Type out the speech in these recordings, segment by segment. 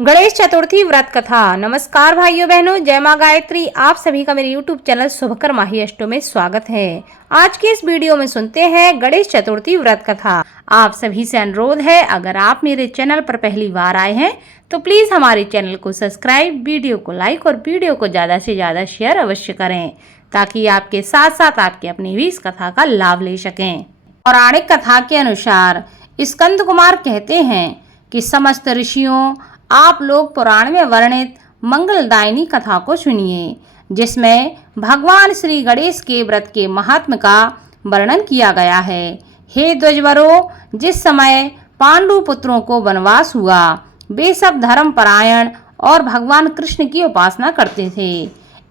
गणेश चतुर्थी व्रत कथा। नमस्कार भाइयों बहनों, जय माँ गायत्री। आप सभी का मेरे YouTube चैनल शुभकर माही अष्टो में स्वागत है। आज के इस वीडियो में सुनते हैं गणेश चतुर्थी व्रत कथा। आप सभी से अनुरोध है, अगर आप मेरे चैनल पर पहली बार आए हैं तो प्लीज हमारे चैनल को सब्सक्राइब, वीडियो को लाइक और वीडियो को ज्यादा से ज्यादा शेयर अवश्य करें, ताकि आपके साथ साथ आपके अपने भी इस कथा का लाभ ले सकें। पौराणिक कथा के अनुसार स्कंद कुमार कहते हैं कि समस्त ऋषियों, आप लोग पुराण में वर्णित मंगलदायिनी कथा को सुनिए, जिसमें भगवान श्री गणेश के व्रत के महात्म का वर्णन किया गया है। हे द्विजवरों, जिस समय पांडु पुत्रों को वनवास हुआ, वे सब धर्म परायण और भगवान कृष्ण की उपासना करते थे।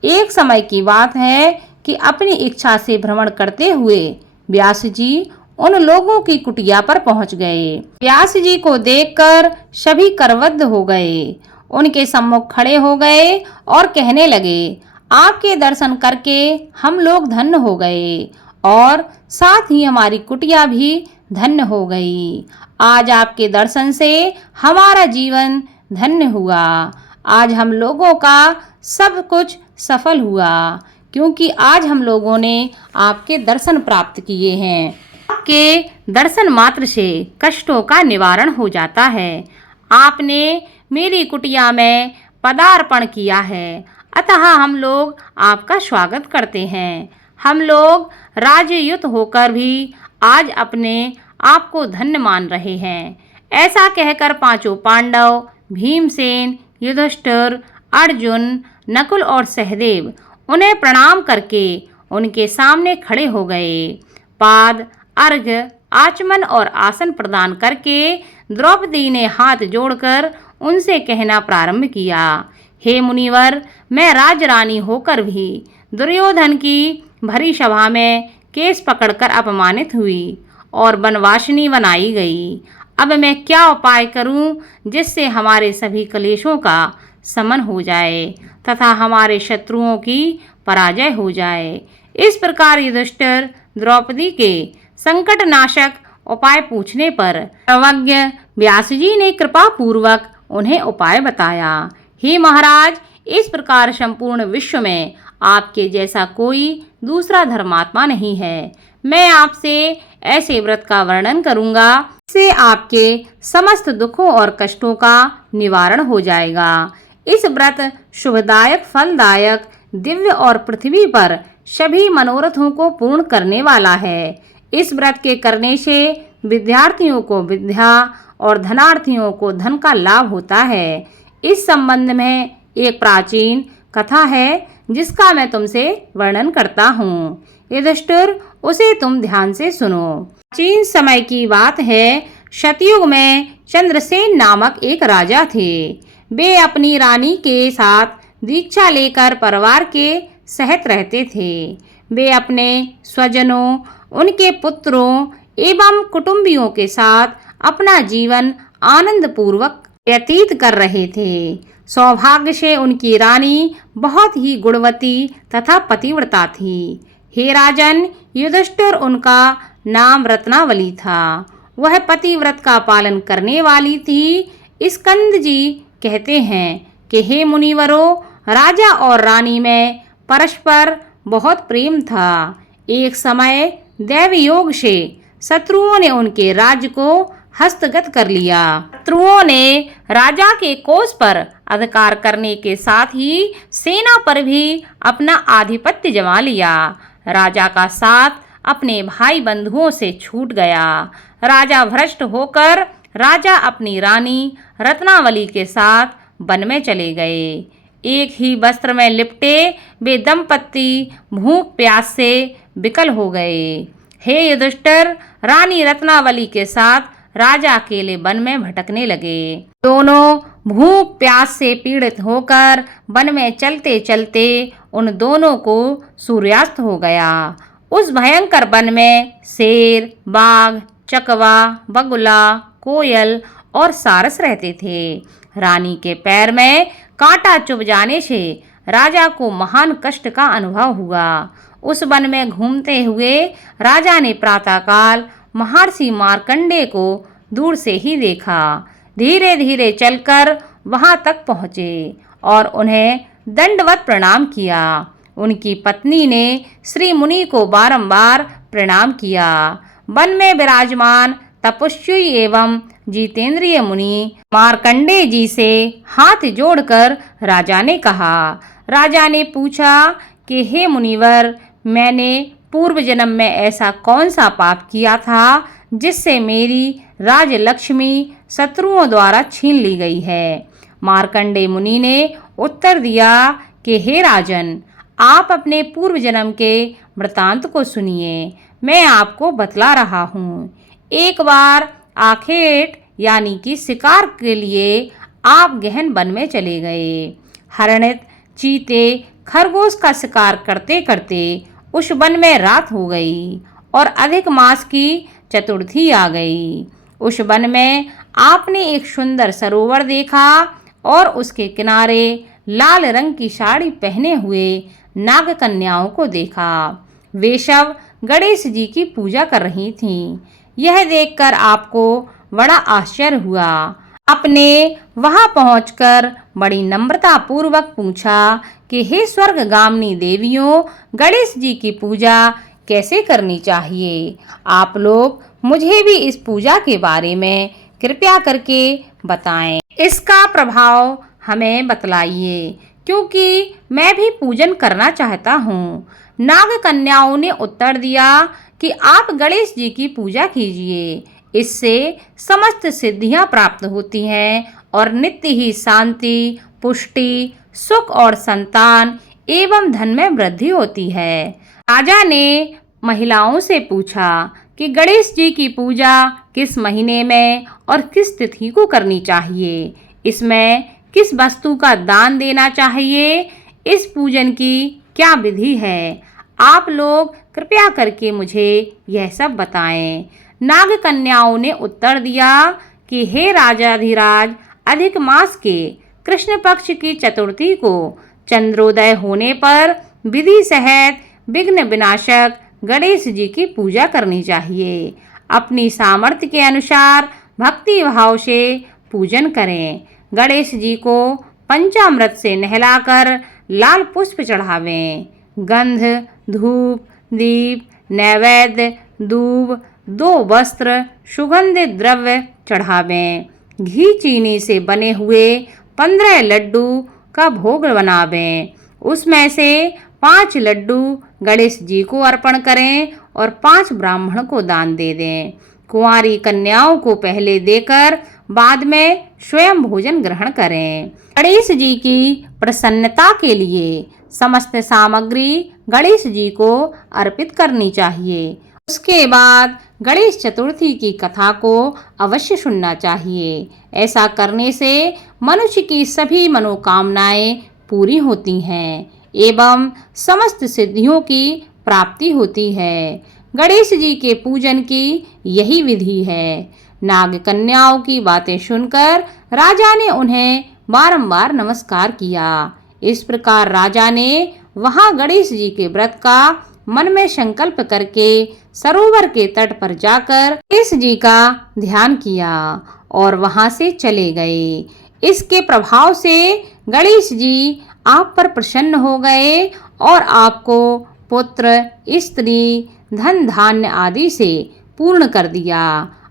एक समय की बात है कि अपनी इच्छा से भ्रमण करते हुए व्यास जी उन लोगों की कुटिया पर पहुंच गए। व्यास जी को देखकर सभी करवद्ध हो गए, उनके सम्मुख खड़े हो गए और कहने लगे, आपके दर्शन करके हम लोग धन्य हो गए और साथ ही हमारी कुटिया भी धन्य हो गई। आज आपके दर्शन से हमारा जीवन धन्य हुआ। आज हम लोगों का सब कुछ सफल हुआ, क्योंकि आज हम लोगों ने आपके दर्शन प्राप्त किए हैं। आपके दर्शन मात्र से कष्टों का निवारण हो जाता है। आपने मेरी कुटिया में पदार्पण किया है, अतः हम लोग आपका स्वागत करते हैं। हम लोग राजयुत होकर भी आज अपने आप को धन्य मान रहे हैं। ऐसा कहकर पांचों पांडव, भीमसेन, युधिष्ठिर, अर्जुन, नकुल और सहदेव उन्हें प्रणाम करके उनके सामने खड़े हो गए। पाद, अर्घ्य, आचमन और आसन प्रदान करके द्रौपदी ने हाथ जोड़कर उनसे कहना प्रारंभ किया, हे मुनिवर, मैं राजरानी होकर भी दुर्योधन की भरी सभा में केस पकड़कर अपमानित हुई और वनवासिनी बनाई गई। अब मैं क्या उपाय करूं जिससे हमारे सभी क्लेशों का शमन हो जाए तथा हमारे शत्रुओं की पराजय हो जाए। इस प्रकार युधिष्ठिर द्रौपदी के संकट नाशक उपाय पूछने पर सर्वज्ञ व्यास जी ने कृपा पूर्वक उन्हें उपाय बताया। हे महाराज, इस प्रकार संपूर्ण विश्व में आपके जैसा कोई दूसरा धर्मात्मा नहीं है। मैं आपसे ऐसे व्रत का वर्णन करूंगा जिससे आपके समस्त दुखों और कष्टों का निवारण हो जाएगा। इस व्रत शुभदायक, फलदायक, दिव्य और पृथ्वी पर सभी मनोरथों को पूर्ण करने वाला है। इस व्रत के करने से विद्यार्थियों को विद्या और धनार्थियों को धन का लाभ होता है। इस संबंध में एक प्राचीन कथा है जिसका मैं तुमसे वर्णन करता हूँ। युधिष्ठिर, उसे तुम ध्यान से सुनो। प्राचीन समय की बात है। सतयुग में चंद्रसेन नामक एक राजा थे। वे अपनी रानी के साथ दीक्षा लेकर परिवार के सहित रहते थे। वे अपने स्वजनों, उनके पुत्रों एवं कुटुंबियों के साथ अपना जीवन आनंद पूर्वक व्यतीत कर रहे थे। सौभाग्य से उनकी रानी बहुत ही गुणवती तथा पतिव्रता थी। हे राजन, युधिष्ठिर उनका नाम रत्नावली था। वह पतिव्रत का पालन करने वाली थी। स्कंद जी कहते हैं कि हे मुनिवरों, राजा और रानी में परस्पर बहुत प्रेम था। एक समय दैवी योग से शत्रुओं ने उनके राज्य को हस्तगत कर लिया। शत्रुओं ने राजा के कोष पर अधिकार करने के साथ ही सेना पर भी अपना आधिपत्य जमा लिया। राजा का साथ अपने भाई बंधुओं से छूट गया। राजा भ्रष्ट होकर राजा अपनी रानी रत्नावली के साथ वन में चले गए। एक ही वस्त्र में लिपटे वे दंपत्ति भूख प्यास से विकल हो गए। हे युधिष्ठिर, रानी रत्नावली के साथ राजा अकेले वन में भटकने लगे। दोनों भूख प्यास से पीड़ित होकर वन में चलते चलते उन दोनों को सूर्यास्त हो गया। उस भयंकर वन में शेर, बाघ, चकवा, बगुला, कोयल और सारस रहते थे। रानी के पैर में कांटा चुभ जाने से राजा को महान कष्ट का अनुभव हुआ। उस वन में घूमते हुए राजा ने प्रातःकाल महर्षि मार्कंडेय को दूर से ही देखा। धीरे धीरे चलकर वहां तक पहुँचे और उन्हें दंडवत प्रणाम किया। उनकी पत्नी ने श्री मुनि को बारंबार प्रणाम किया। वन में विराजमान तपस्वी एवं जितेंद्रिय मुनि मार्कंडेय जी से हाथ जोड़कर राजा ने कहा। राजा ने पूछा कि हे मुनिवर, मैंने पूर्व जन्म में ऐसा कौन सा पाप किया था जिससे मेरी राजलक्ष्मी शत्रुओं द्वारा छीन ली गई है। मार्कंडेय मुनि ने उत्तर दिया कि हे राजन, आप अपने पूर्व जन्म के वृतांत को सुनिए, मैं आपको बतला रहा हूँ। एक बार आखेट यानी कि शिकार के लिए आप गहन वन में चले गए। हरिण, चीते, खरगोश का शिकार करते करते उस वन में रात हो गई और अधिक मास की चतुर्थी आ गई। उस वन में आपने एक सुंदर सरोवर देखा और उसके किनारे लाल रंग की साड़ी पहने हुए नाग कन्याओं को देखा। वे सब गणेश जी की पूजा कर रही थीं। यह देखकर आपको बड़ा आश्चर्य हुआ। आपने वहां पहुंचकर बड़ी नम्रता पूर्वक पूछा कि हे स्वर्गगामिनी देवियों, गणेश जी की पूजा कैसे करनी चाहिए? आप लोग मुझे भी इस पूजा के बारे में कृपया करके बताएं। इसका प्रभाव हमें बतलाइए, क्योंकि मैं भी पूजन करना चाहता हूँ। नाग कन्याओं ने उत्तर दिया कि आप गणेश जी की पूजा कीजिए, इससे समस्त सिद्धियां प्राप्त होती हैं और नित्य ही शांति, पुष्टि, सुख और संतान एवं धन में वृद्धि होती है। राजा ने महिलाओं से पूछा कि गणेश जी की पूजा किस महीने में और किस तिथि को करनी चाहिए, इसमें किस वस्तु का दान देना चाहिए, इस पूजन की क्या विधि है? आप लोग कृपया करके मुझे यह सब बताएं। नाग कन्याओं ने उत्तर दिया कि हे राजाधिराज, अधिक मास के कृष्ण पक्ष की चतुर्थी को चंद्रोदय होने पर विधि सहित विघ्न विनाशक गणेश जी की पूजा करनी चाहिए। अपनी सामर्थ्य के अनुसार भक्ति भाव से पूजन करें। गणेश जी को पंचामृत से नहलाकर लाल पुष्प चढ़ावें। गंध, धूप, दीप, नैवेद्य, दूब, 2 वस्त्र, सुगंधित द्रव्य चढ़ावें। घी चीनी से बने हुए 15 लड्डू का भोग बनावें। उसमें से 5 लड्डू गणेश जी को अर्पण करें और 5 ब्राह्मण को दान दे दें। कुंवारी कन्याओं को पहले देकर बाद में स्वयं भोजन ग्रहण करें। गणेश जी की प्रसन्नता के लिए समस्त सामग्री गणेश जी को अर्पित करनी चाहिए। उसके बाद गणेश चतुर्थी की कथा को अवश्य सुनना चाहिए। ऐसा करने से मनुष्य की सभी मनोकामनाएं पूरी होती हैं एवं समस्त सिद्धियों की प्राप्ति होती है। गणेश जी के पूजन की यही विधि है। नाग कन्याओं की बातें सुनकर राजा ने उन्हें बारंबार नमस्कार किया। इस प्रकार राजा ने वहां गणेश जी के व्रत का मन में संकल्प करके सरोवर के तट पर जाकर गणेश जी का ध्यान किया और वहां से चले गए। इसके प्रभाव से गणेश जी आप पर प्रसन्न हो गए और आपको पुत्र, स्त्री, धन धान्य आदि से पूर्ण कर दिया।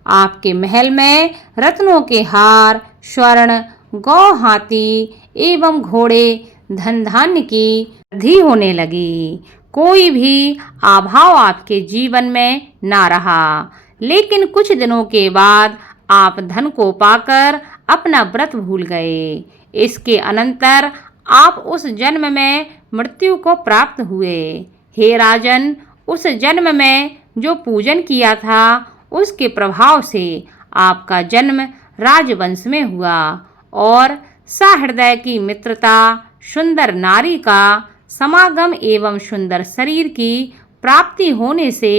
आपके महल में रत्नों के हार, स्वर्ण, गौ, हाथी एवं घोड़े, धन धान्य की वृद्धि होने लगी। कोई भी अभाव आपके जीवन में ना रहा। लेकिन कुछ दिनों के बाद आप धन को पाकर अपना व्रत भूल गए। इसके अनंतर आप उस जन्म में मृत्यु को प्राप्त हुए। हे राजन, उस जन्म में जो पूजन किया था उसके प्रभाव से आपका जन्म राजवंश में हुआ और सहृदय की मित्रता, सुंदर नारी का समागम एवं सुंदर शरीर की प्राप्ति होने से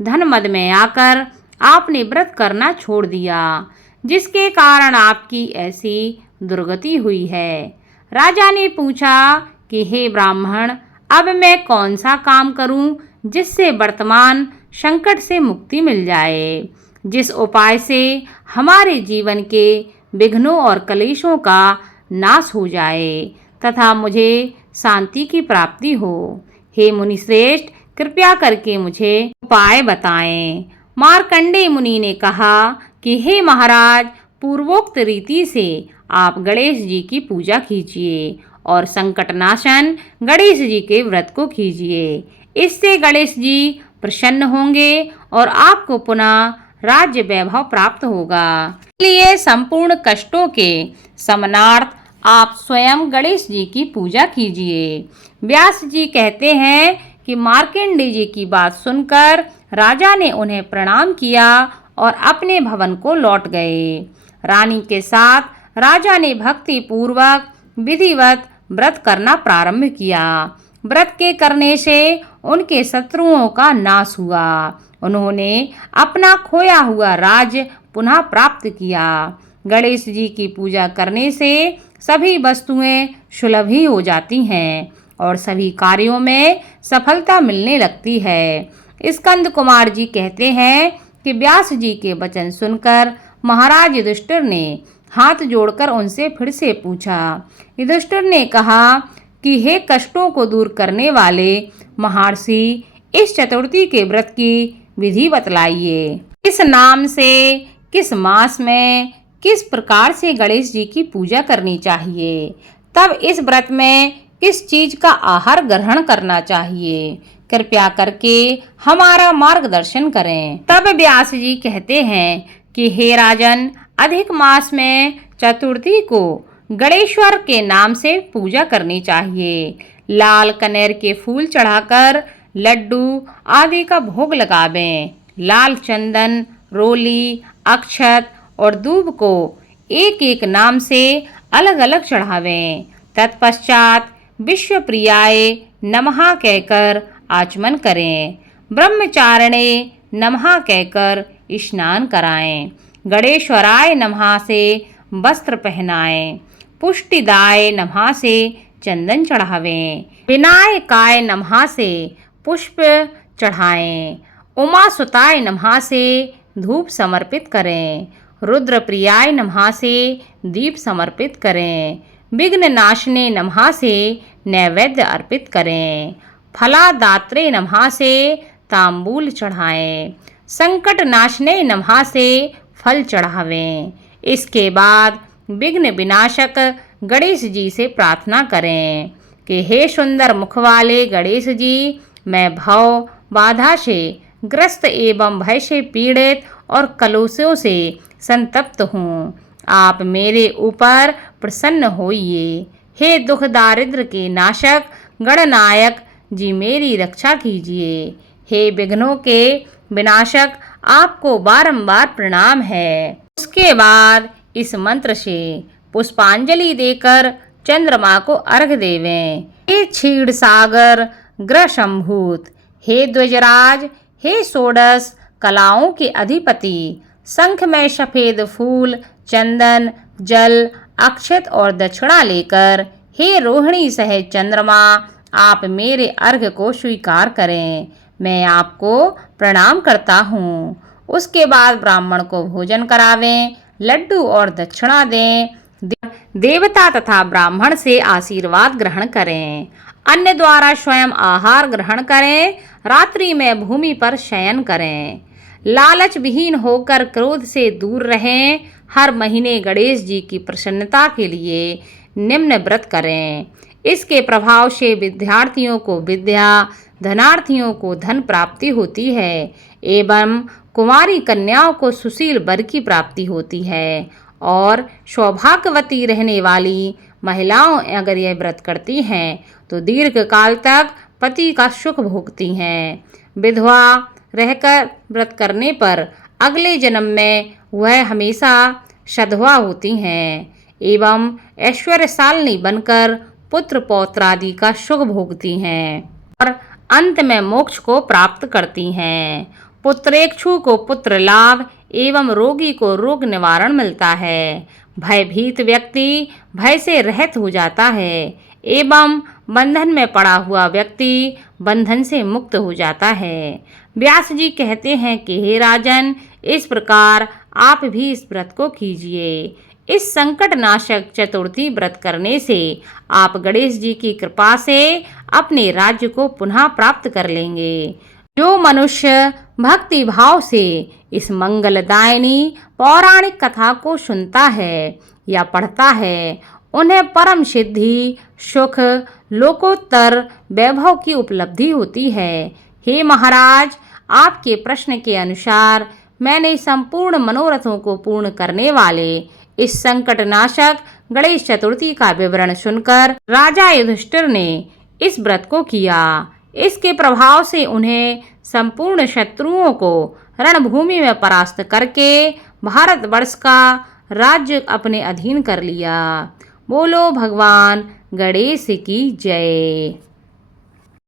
धन मद में आकर आपने व्रत करना छोड़ दिया, जिसके कारण आपकी ऐसी दुर्गति हुई है। राजा ने पूछा कि हे ब्राह्मण, अब मैं कौन सा काम करूं जिससे वर्तमान संकट से मुक्ति मिल जाए, जिस उपाय से हमारे जीवन के विघ्नों और कलेशों का नाश हो जाए तथा मुझे शांति की प्राप्ति हो। हे मुनि श्रेष्ठ, कृपया करके मुझे उपाय बताएं। मार्कंडेय मुनि ने कहा कि हे महाराज, पूर्वोक्त रीति से आप गणेश जी की पूजा कीजिए और संकटनाशन गणेश जी के व्रत को कीजिए। इससे गणेश जी प्रसन्न होंगे और आपको पुनः राज्य वैभव प्राप्त होगा। इसलिए संपूर्ण कष्टों के शमनार्थ आप स्वयं गणेश जी की पूजा कीजिए। व्यास जी कहते हैं कि मार्कंडेय जी की बात सुनकर राजा ने उन्हें प्रणाम किया और अपने भवन को लौट गए। रानी के साथ राजा ने भक्ति पूर्वक विधिवत व्रत करना प्रारंभ किया। व्रत के करने से उनके शत्रुओं का नाश हुआ। उन्होंने अपना खोया हुआ राज्य पुनः प्राप्त किया। गणेश जी की पूजा करने से सभी वस्तुएं सुलभ ही हो जाती हैं और सभी कार्यों में सफलता मिलने लगती है। स्कंद कुमार जी कहते हैं कि व्यास जी के वचन सुनकर महाराज युधिष्ठिर ने हाथ जोड़कर उनसे फिर से पूछा। युधिष्ठिर ने कहा कि हे कष्टों को दूर करने वाले महर्षि, इस चतुर्थी के व्रत की विधि बतलाइए। किस नाम से, किस मास में, किस प्रकार से गणेश जी की पूजा करनी चाहिए, तब इस व्रत में किस चीज का आहार ग्रहण करना चाहिए, कृपया करके हमारा मार्गदर्शन करें। तब व्यास जी कहते हैं कि हे राजन, अधिक मास में चतुर्थी को गणेश्वर के नाम से पूजा करनी चाहिए। लाल कनेर के फूल चढ़ाकर लड्डू आदि का भोग लगावें। लाल चंदन, रोली, अक्षत और दूब को एक एक नाम से अलग अलग चढ़ावें। तत्पश्चात विश्वप्रियाय नमः कहकर आचमन करें। ब्रह्मचारिणे नमः कहकर स्नान कराएं। गणेश्वराय नमः से वस्त्र पहनाएं। पुष्टिदाय नमः से चंदन चढ़ावें। विनायकाय नमः से पुष्प चढ़ाएं। उमासुताय नमः से धूप समर्पित करें। रुद्रप्रियाय नमः से दीप समर्पित करें। विघ्न नाशने नमः से नैवेद्य अर्पित करें। फलादात्रे नमः से तांबूल चढ़ाएं। संकट नाशने नमः से फल चढ़ावें। इसके बाद विघ्न विनाशक गणेश जी से प्रार्थना करें कि हे सुंदर मुख वाले गणेश जी, मैं भव बाधा से ग्रस्त एवं भय से पीड़ित और कलुषों से संतप्त हूँ। आप मेरे ऊपर प्रसन्न होइए। हे दुख दारिद्र के नाशक गणनायक जी, मेरी रक्षा कीजिए। हे विघ्नों के विनाशक, आपको बारंबार प्रणाम है। उसके बाद इस मंत्र से पुष्पांजलि देकर चंद्रमा को अर्घ्य देवें। हे क्षीर सागर ग्रह संभूत, हे द्विजराज, हे षोडश कलाओं के अधिपति, शंख में सफेद फूल, चंदन, जल, अक्षत और दक्षिणा लेकर हे रोहिणी सहित चंद्रमा, आप मेरे अर्घ्य को स्वीकार करें। मैं आपको प्रणाम करता हूँ। उसके बाद ब्राह्मण को भोजन करावें, लड्डू और दक्षिणा दें। देवता तथा ब्राह्मण से आशीर्वाद ग्रहण करें। अन्य द्वारा स्वयं आहार ग्रहण करें। रात्रि में भूमि पर शयन करें। लालच विहीन होकर क्रोध से दूर रहें। हर महीने गणेश जी की प्रसन्नता के लिए निम्न व्रत करें। इसके प्रभाव से विद्यार्थियों को विद्या, धनार्थियों को धन प्राप्ति होती है एवं कुमारी कन्याओं को सुशील वर की प्राप्ति होती है और सौभाग्यवती रहने वाली महिलाओं अगर यह व्रत करती हैं तो दीर्घ काल तक पति का सुख भोगती हैं। विधवा रहकर व्रत करने पर अगले जन्म में वह हमेशा सधवा होती हैं एवं ऐश्वर्यशालिनी बनकर पुत्र पौत्र आदि का सुख भोगती हैं और अंत में मोक्ष को प्राप्त करती हैं। पुत्रेक्षु को पुत्र लाभ एवं रोगी को रोग निवारण मिलता है। भयभीत व्यक्ति भय से रहित हो जाता है एवं बंधन में पड़ा हुआ व्यक्ति बंधन से मुक्त हो जाता है। व्यास जी कहते हैं कि हे राजन, इस प्रकार आप भी इस व्रत को कीजिए। इस संकट नाशक चतुर्थी व्रत करने से आप गणेश जी की कृपा से अपने राज्य को पुनः प्राप्त कर लेंगे। जो मनुष्य भक्ति भाव से इस मंगलदायिनी पौराणिक कथा को सुनता है या पढ़ता है, उन्हें परम सिद्धि, सुख, लोकोत्तर वैभव की उपलब्धि होती है। हे महाराज, आपके प्रश्न के अनुसार मैंने संपूर्ण मनोरथों को पूर्ण करने वाले इस संकट नाशक गणेश चतुर्थी का विवरण सुनकर राजा युधिष्ठिर ने इस व्रत को किया। इसके प्रभाव से उन्हें संपूर्ण शत्रुओं को रणभूमि में परास्त करके भारतवर्ष का राज्य अपने अधीन कर लिया। बोलो भगवान गणेश की जय।